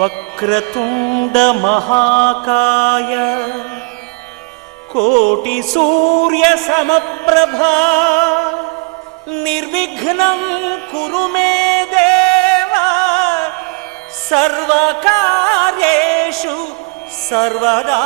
వక్రతుండ మహాకాయ కోటి సూర్య సమప్రభా నిర్విఘ్నం కురు మే దేవా సర్వకార్యేషు సర్వదా.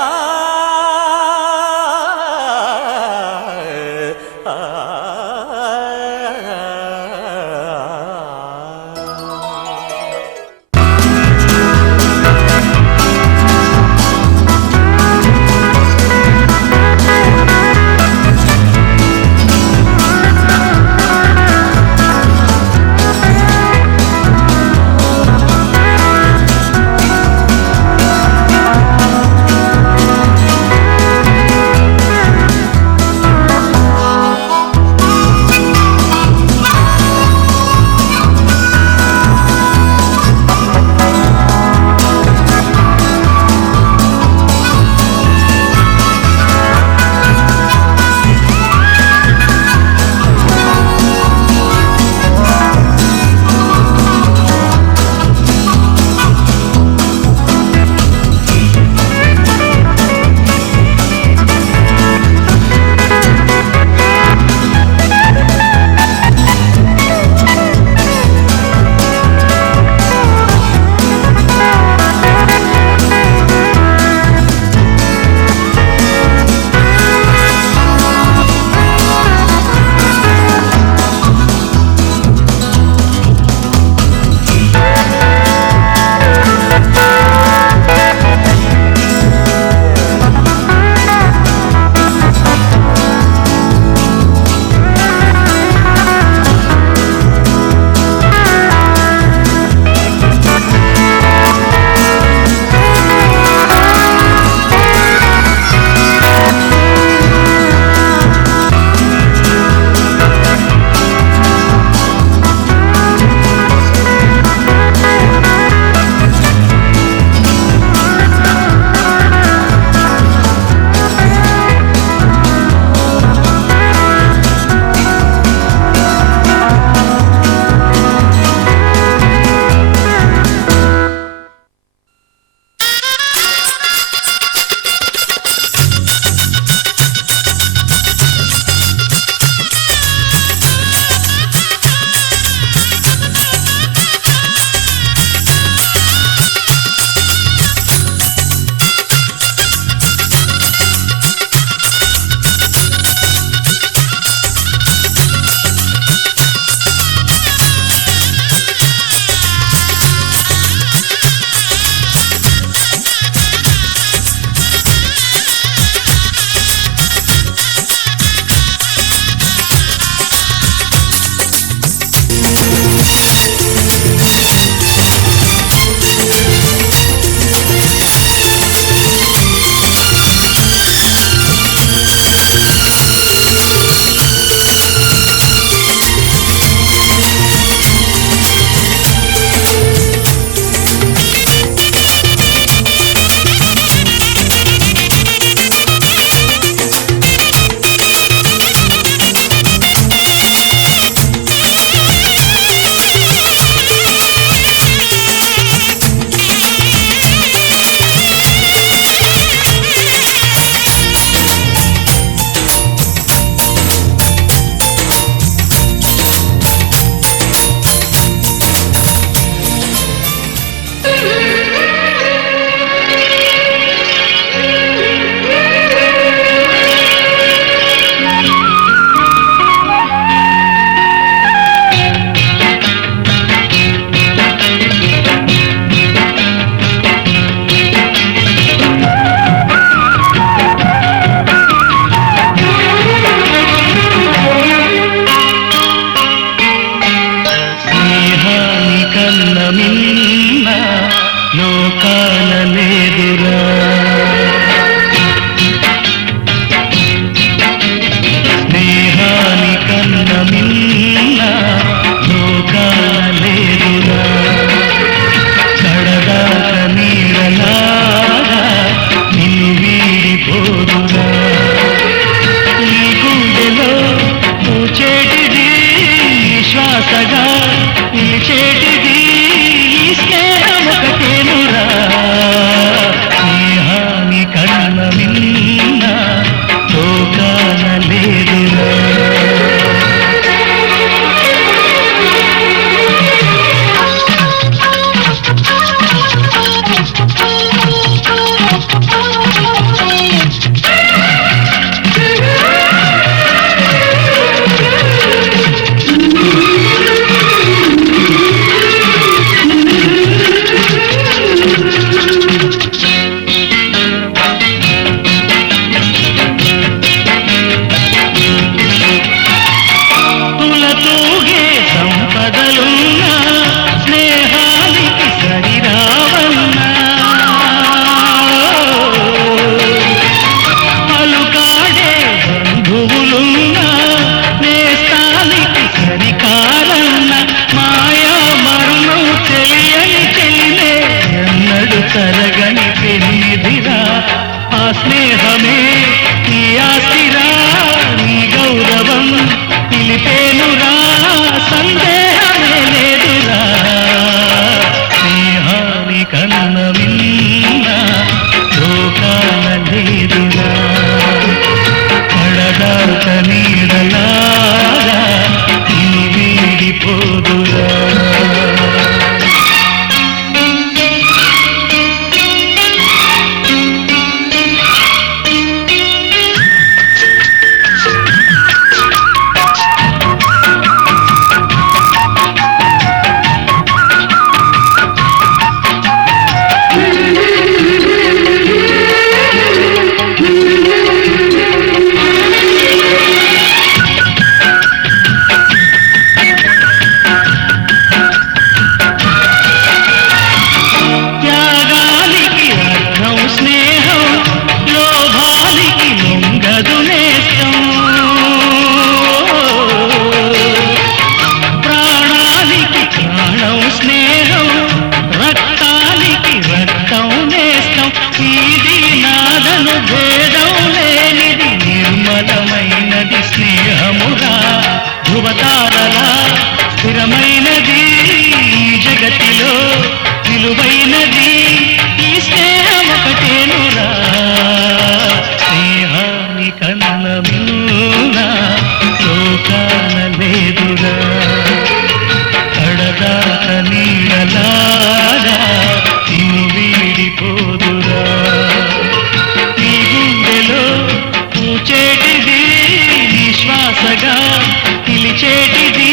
పిలిచేటిది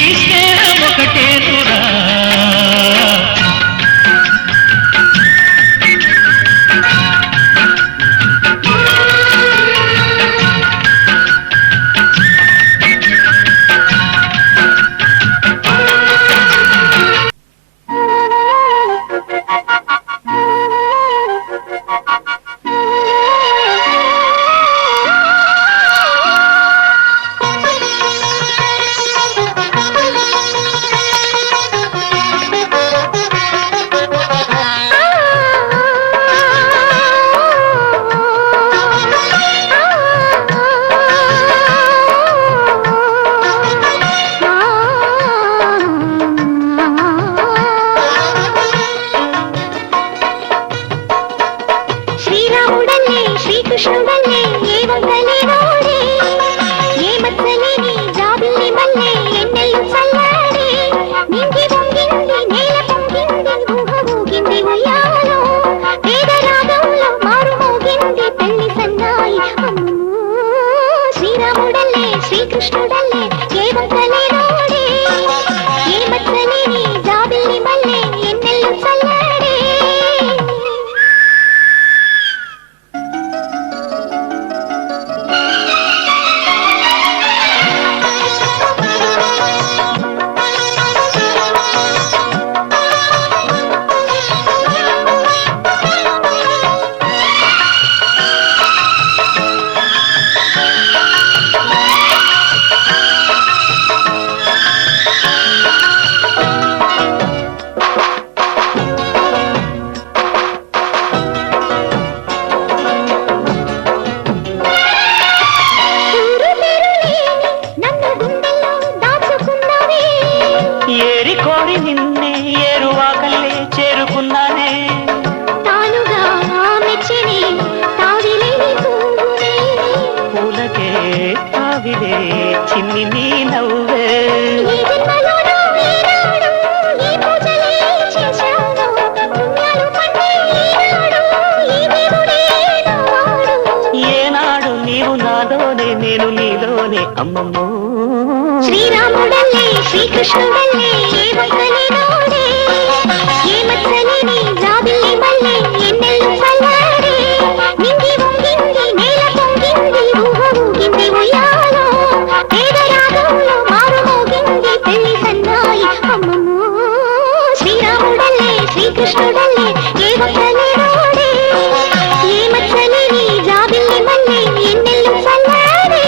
ఈ స్నేహం ఒకటేనురా. శ్రీరాముడల్లే శ్రీకృష్ణుడల్లే ఏ వంకలేనోడే ఏ మచ్చలేని జాబిల్లి మల్లె ఎన్నెల్లు చల్లాడే నింగి వంగింది నేల పొంగింది ఊహ ఊగింది ఉయ్యాలో వేద రాగంలో మారు మోగింది పెళ్లి సన్నాయి అమ్మో శ్రీరాముడల్లే శ్రీకృష్ణుడల్లే ఏ వంకలేనోడే ఏ మచ్చలేని జాబిల్లి మల్లె ఎన్నెల్లు చల్లాడే. ఏరి కోరి నిన్నే ఏరువాకల్లే చేరుకున్నానే. తానుగా మెచ్చని తావిలేని పువ్వునే పూలకే తావిలే చిన్ని నీ నవ్వే. ఈ జన్మలోనూ ఈనాడు ఈ పూజలే చేశాను పుణ్యాలు పండే ఈనాడు ఈ దేవుడే నావాడు. ఏనాడు నీవు నాలోనే నేను నీలోనే అమ్మమ్మో. శ్రీరాముడల్లే శ్రీకృష్ణుడల్లే ఏ వంకలేనోడే ఏ మచ్చలేని జాబిల్లి మల్లె ఎన్నెల్లు చల్లాడే నింగి వంగింది నేల పొంగింది ఊహ ఊగింది ఉయ్యాలో వేద రాగంలో మారు మోగింది పెళ్లి సన్నాయి అమ్మమ్మో శ్రీరాముడల్లే శ్రీకృష్ణుడల్లే ఏ వంకలేనోడే ఏ మచ్చలేని జాబిల్లి మల్లె ఎన్నెల్లు చల్లాడే.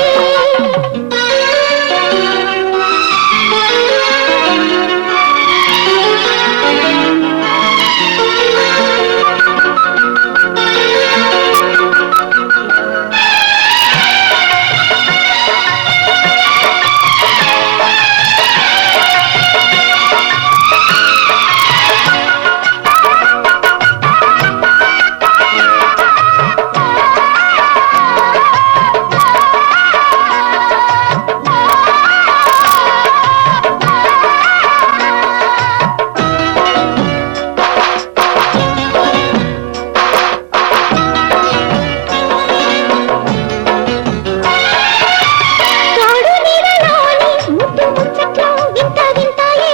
తోడు నీడలోని ముద్దు ముచ్చట్లో వింత వింతాయే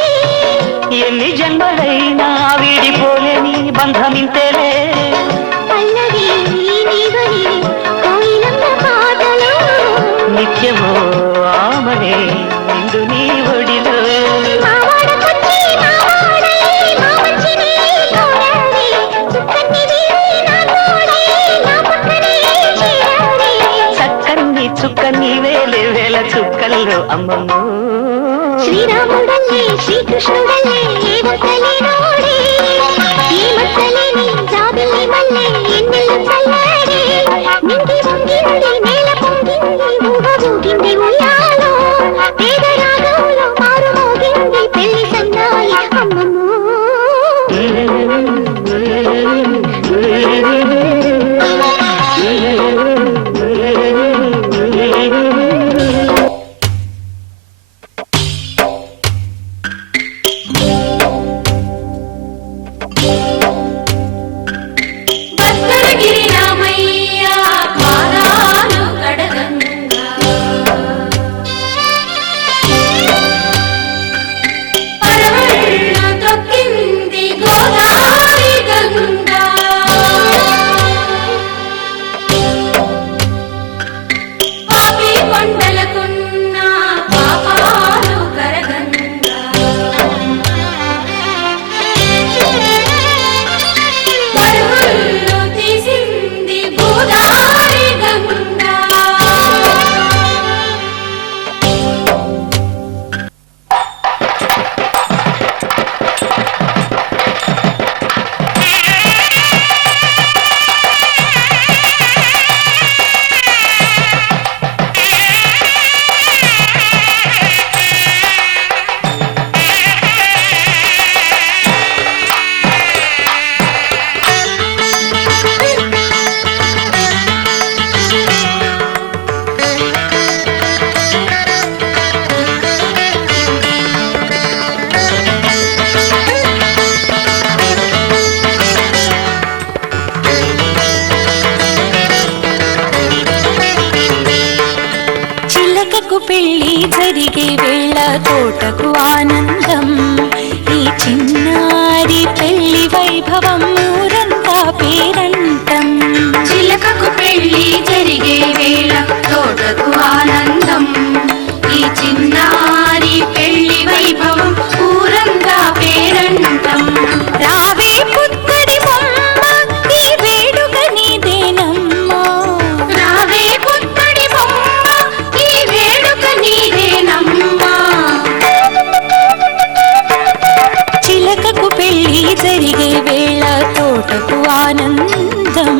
ఎన్ని జన్మలైనా వీడిపోలేని బంధమింతేలే. పల్లవి నీవని కోయిలమ్మ పాటలో నిత్యమో ఆమనే నిండు నీ ఒడిలో. మావాడకొచ్చి మావాడై మా మంచిని కోరాలి చుక్కని వీడి నా తోడై నా పక్కనే చేరాలి. చక్కన్ని చుక్కని వేలే వేల చుక్కల్లో అమ్మమ్మో. శ్రీరాముడల్లే శ్రీకృష్ణుడల్లే ఏ వంకలేనోడే ఏ మచ్చలేని జాబిల్లి మల్లె ఎన్నెల్లు చల్లాడే నింగి వంగింది నేల పొంగింది ఊహ ఊగింది ఉయ్యాలో వేద రాగంలో మారు మోగింది పెళ్లి సన్నాయి అమ్మమ్మో. చిలకకు పెళ్లి జరిగే వేళ తోటకు ఆనందం. ఈ చిన్నారి పెళ్లి వైభవం ఊరంతా పేరంటం. చిలకకు పెళ్లి జరిగే వేళ తోటకు ఆనందం. ఈ చిన్నారి పెళ్లి వైభవం ఊరంతా పేరంటం. రావే పుత్తడి బొమ్మ ఈ వేడుక నీదేనమ్మా. రావే పుత్తడి బొమ్మ ఈ వేడుక నీదేనమ్మా. చిలకకు పెళ్లి జరిగే వేళ తోటకు ఆనందం.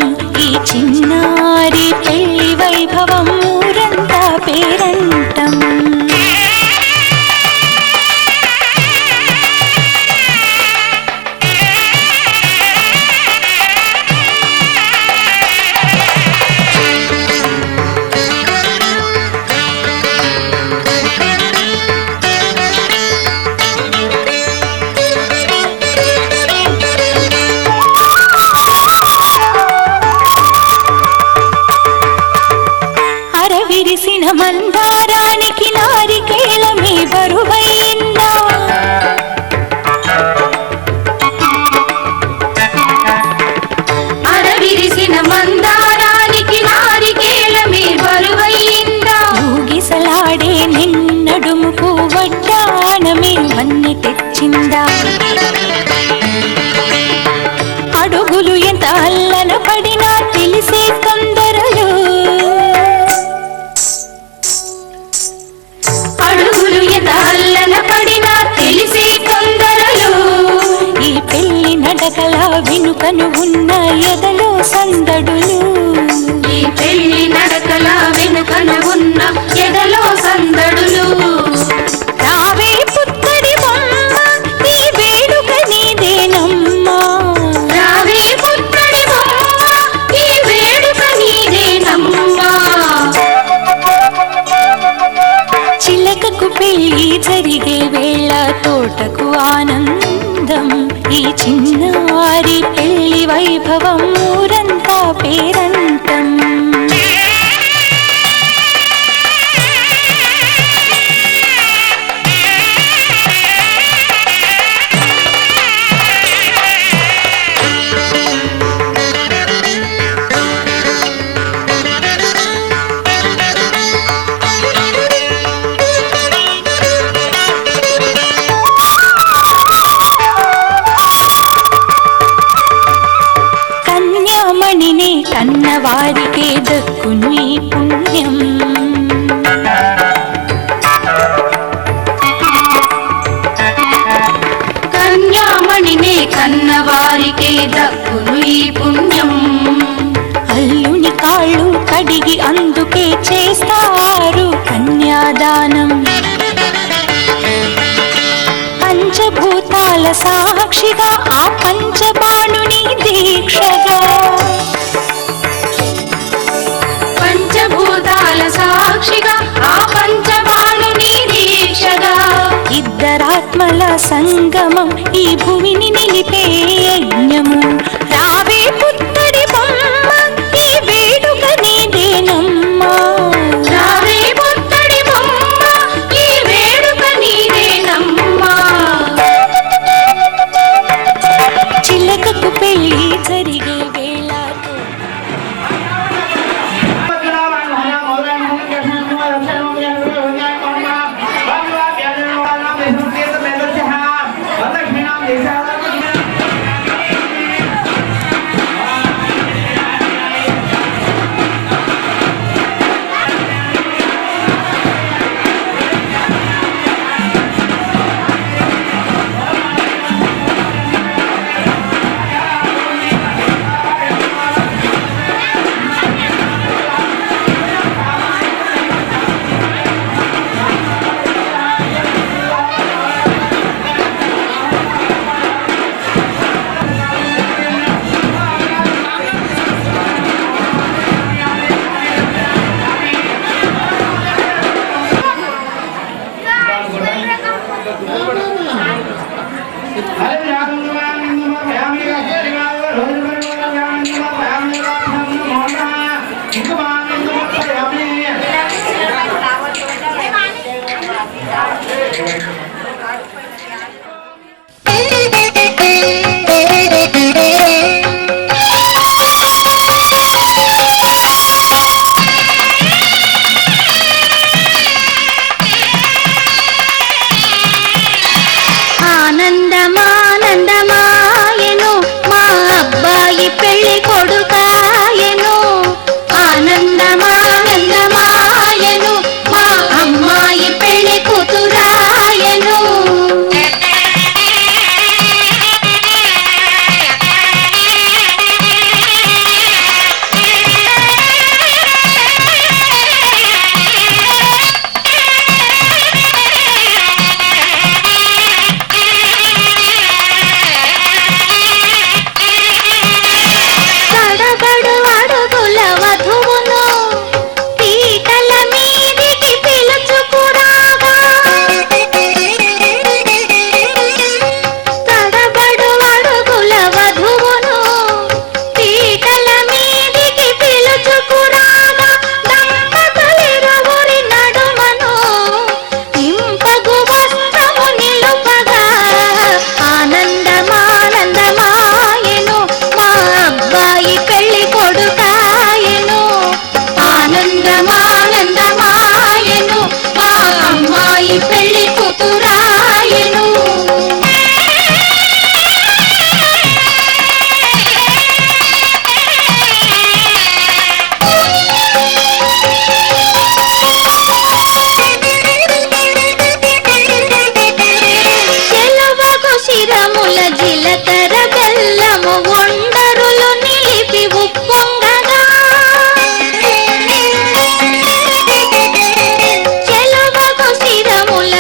ఈ చిన్నారి పెళ్లి వైభవం ఊరంతా పేరంటం. అరవిరిసిన మందారానికి నారికేళమే బరువైందా. అరవిరిసిన మందారానికి నారికేళమే బరువైందా. ఊగిసలాడే నిన్నడుముకు వడ్డాణమే వన్నె తెచ్చిందా. అడుగులు ఎంత అల్లన పడినా తెలిసే తొందరలు. అడుగులు ఎంత అల్లన పడినా తెలిసే తొందరలు. ఈ పెళ్లి నడకల వెనుకను ఉన్న ఎదలో సందడులు. ఈ పెళ్లి నడకల వెనుకన ఉన్న ఎదలో సందడులు. రావే పుత్తడి బొమ్మ ఈ వేడుక నీదేనమ్మా. రావే పుత్తడి బొమ్మ ఈ వేడుక నీదేనమ్మా. చిలకకు పెళ్లి జరిగే వేళ తోటకు ఆనందం. ఈ చిన్నారి పెళ్లి వైభవం ఊరంతా పేరంటం. కన్యామణిని కన్నవారికే దక్కును ఈ పుణ్యం. కన్యామణినే కన్నవారికే దక్కును ఈ పుణ్యం. అల్లుని కాళ్ళు కడిగి అందుకే చేస్తారు కన్యాదానం. పంచభూతాల సాక్షిగా ఆ పంచబాణుని దీక్షగా. పంచభూతాల సాక్షిగా ఆ పంచబాణుని దీక్షగా. ఇద్దరాత్మల సంగమం ఈ భూమిని నిలిపే యజ్ఞము. రావే పుత్తడి బొమ్మ ఈ వేడుక నీదేనమ్మా. రావే పుత్తడి బొమ్మ ఈ వేడుక నీదేనమ్మా. చిలకకు పెళ్లి జరిగే వేళ Terima kasih. ఆనందమానందమాయెను మా అబ్బాయి పెళ్లి కొడుకాయెను ఆనందమానందమాయెను మా అమ్మాయి పెళ్లి కూతురాయెను తడబడు అడుగుల వధువును పీటల మీదికి పిలుచుకురాగా తడబడు అడుగుల వధువును పీటల మీదికి పిలుచుకురాగా దంపతులిరువురి నడుమను ఇంపగు వస్త్రము నిలుపగా ఆనందమానందమాయెను మా అబ్బాయి పెళ్లి కొడుకాయెను ఆనందమానందమాయెను మా అమ్మాయి పెళ్లి కూతురాయెను చెలువగు శిరముల జిలకర బెల్లము ఒండరులు నిలిపి ఉప్పొంగగా చెలువగు శిరముల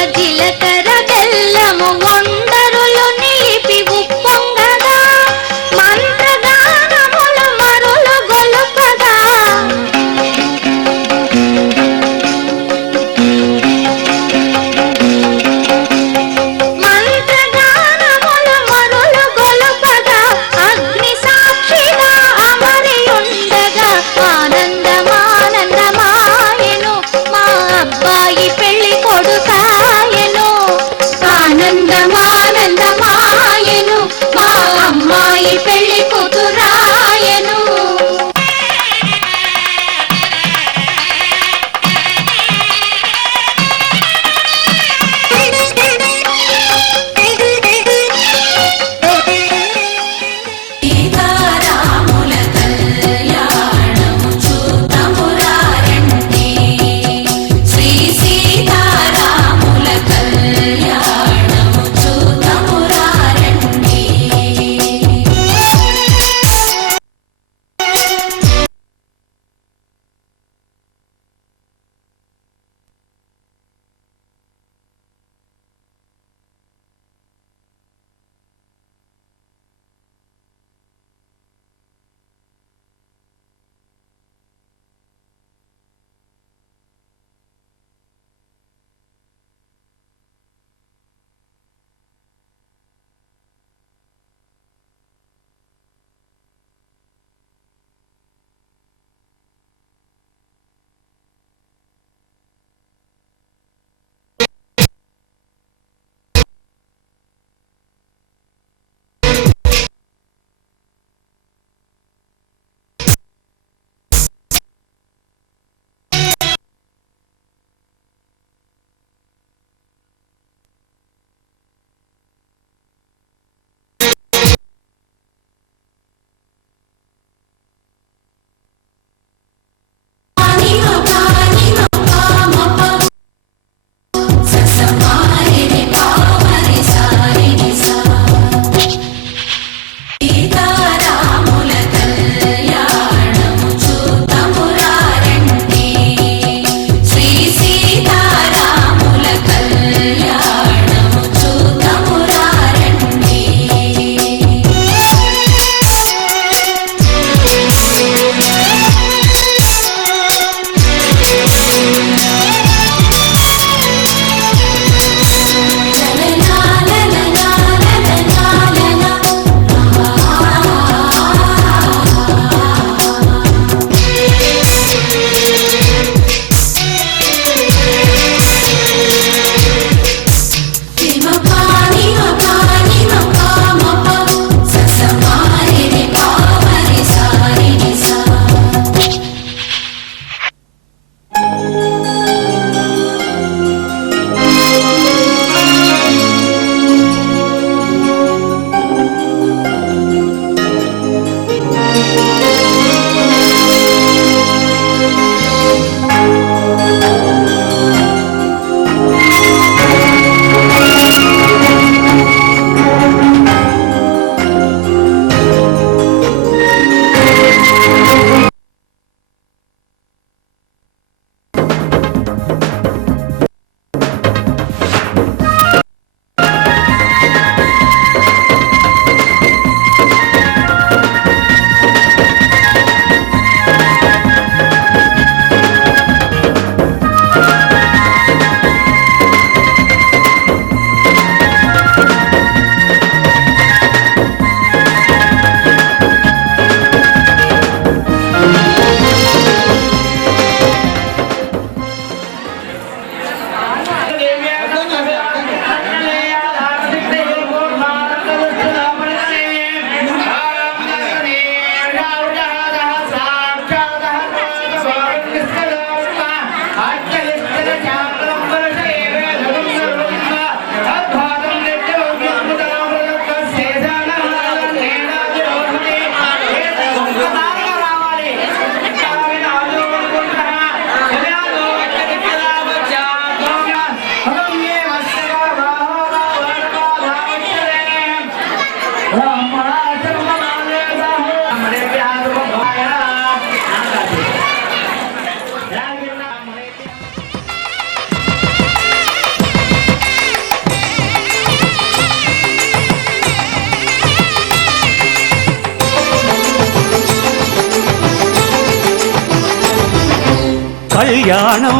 కళ్యాణం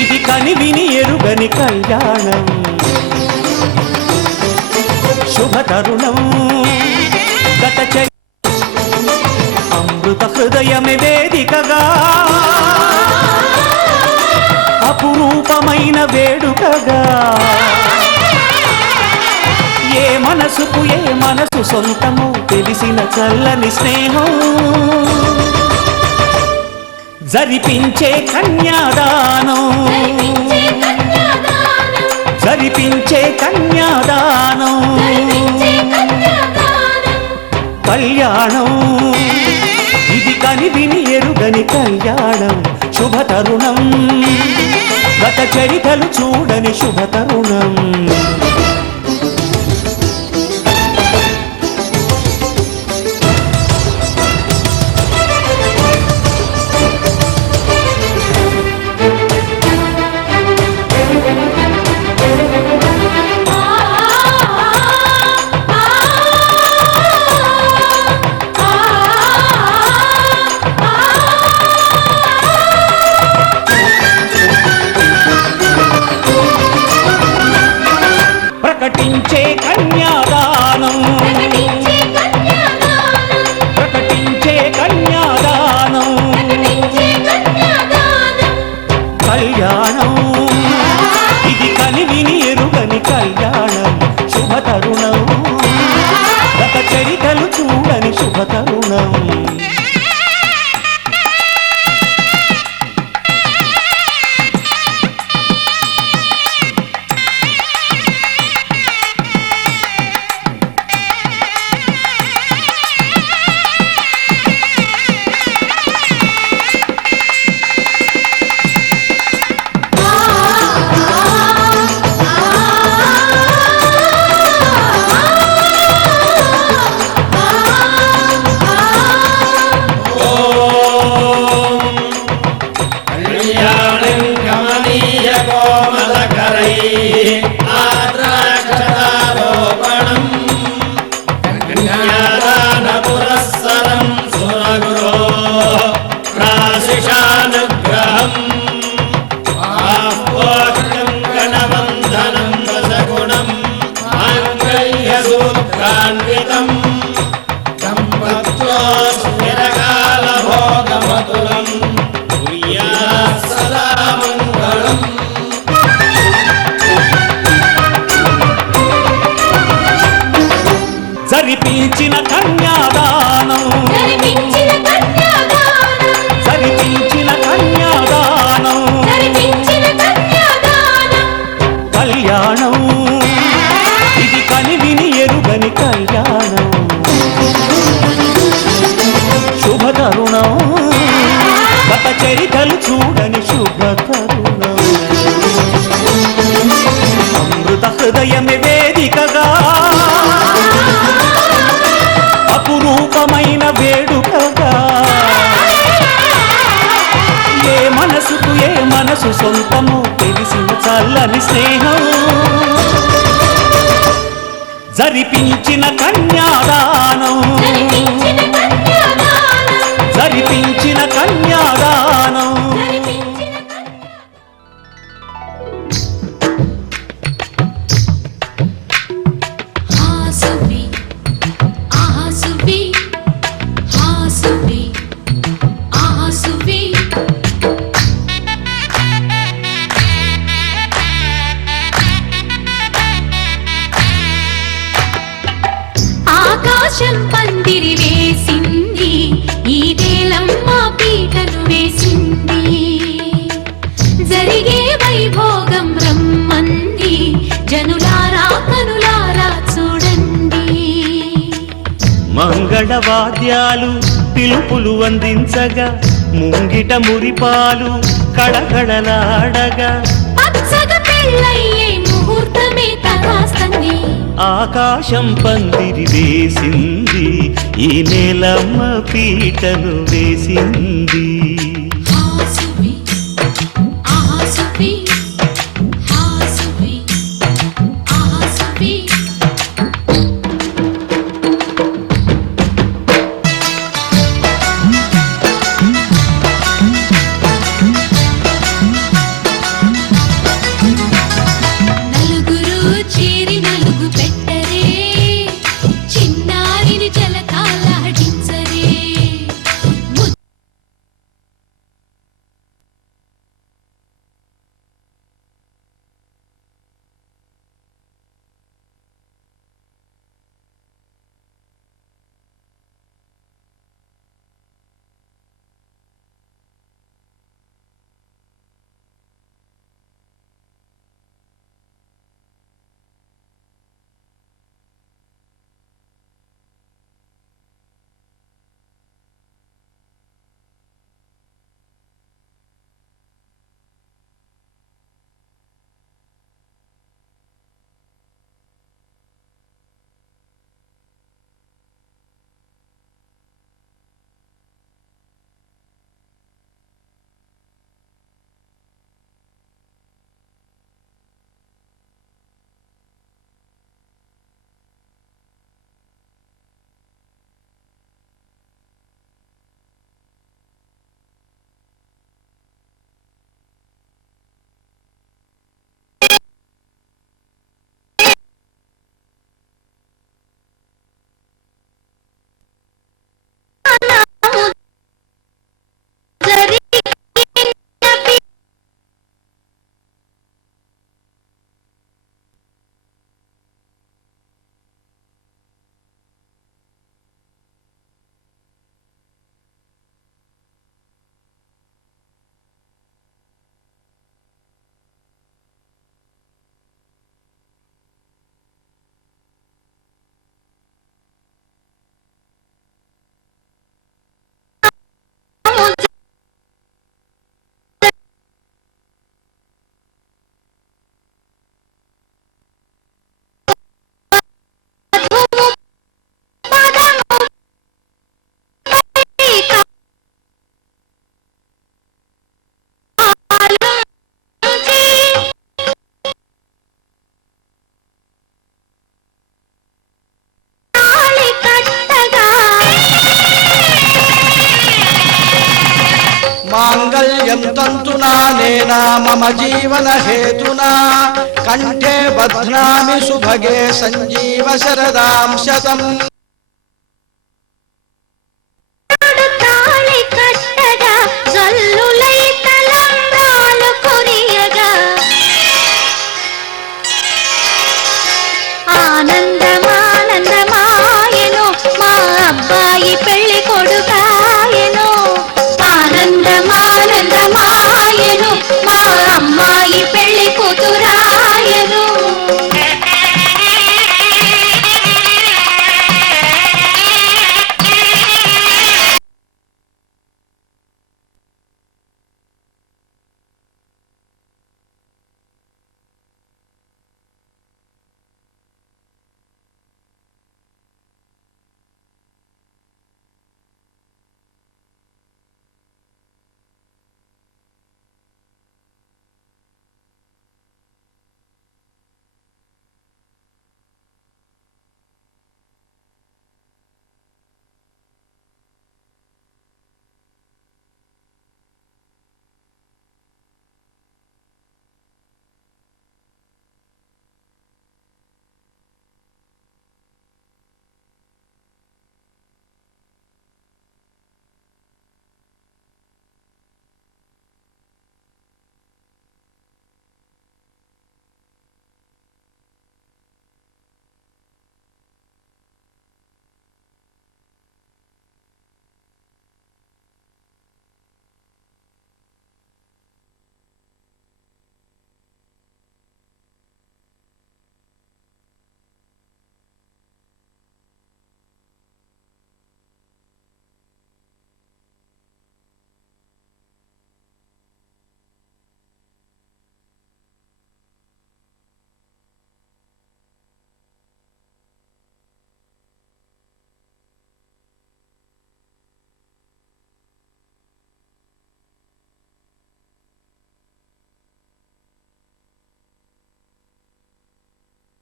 ఇది కనివిని ఎరుగని కళ్యాణం శుభతరుణం గత అమృత హృదయమే వేదికగా అపురూపమైన వేడుకగా ఏ మనసుకు ఏ మనసు సొంతము తెలిసిన చల్లని స్నేహం జరిపించే కన్యాదానం జరిపించే కన్యాదానం కళ్యాణం ఇది కనివిని ఎరుగని కళ్యాణం శుభతరుణం గత చరితలు చూడని శుభతరుణం ప్రకటించే కన్యాదానం ప్రకటించే కన్యాదానం కళ్యాణం ఇది కనివిని ఎరుగని కళ్యాణం శుభతరుణం గత చరితలు చూడని శుభతరుణం జరిపించిన కన్యాదానం జరిపించిన కన్యాదానం కళ్యాణం ఇది కనివిని ఎరుగని కళ్యాణం శుభతరుణం గత చరితలు చూడని శుభతరుణం అమృత హృదయమే వేదికగా అపురూపమైన వేడుకగా ఏ మనసుకు ఏ మనసు సొంతము తెలిసిన చల్లని స్నేహం జరిపించిన కన్యాదానం జరిపించిన కన్యాదానం ఆకాశం పందిరి వేసింది ఈ దేలమ్మ పీటలు వేసింది జరిగే వైభోగం రమ్మంది జనులారా కనులారా చూడండి మంగళవాద్యాలు పిలుపులు అందించగా ముంగిట మురిపాలు కళకళలాడగా పచ్చగా పెళ్ళయ్యే ముహూర్తమే తగాస్తంది ఆకాశం పందిరి వేసింది ఈ నేలమ్మ పీటను వేసింది హాసువి ఆసువి హాసువి ఆసువి मम जीवन हेतुना कंठे बध्नामि सुभगे संजीव शरदां शतम्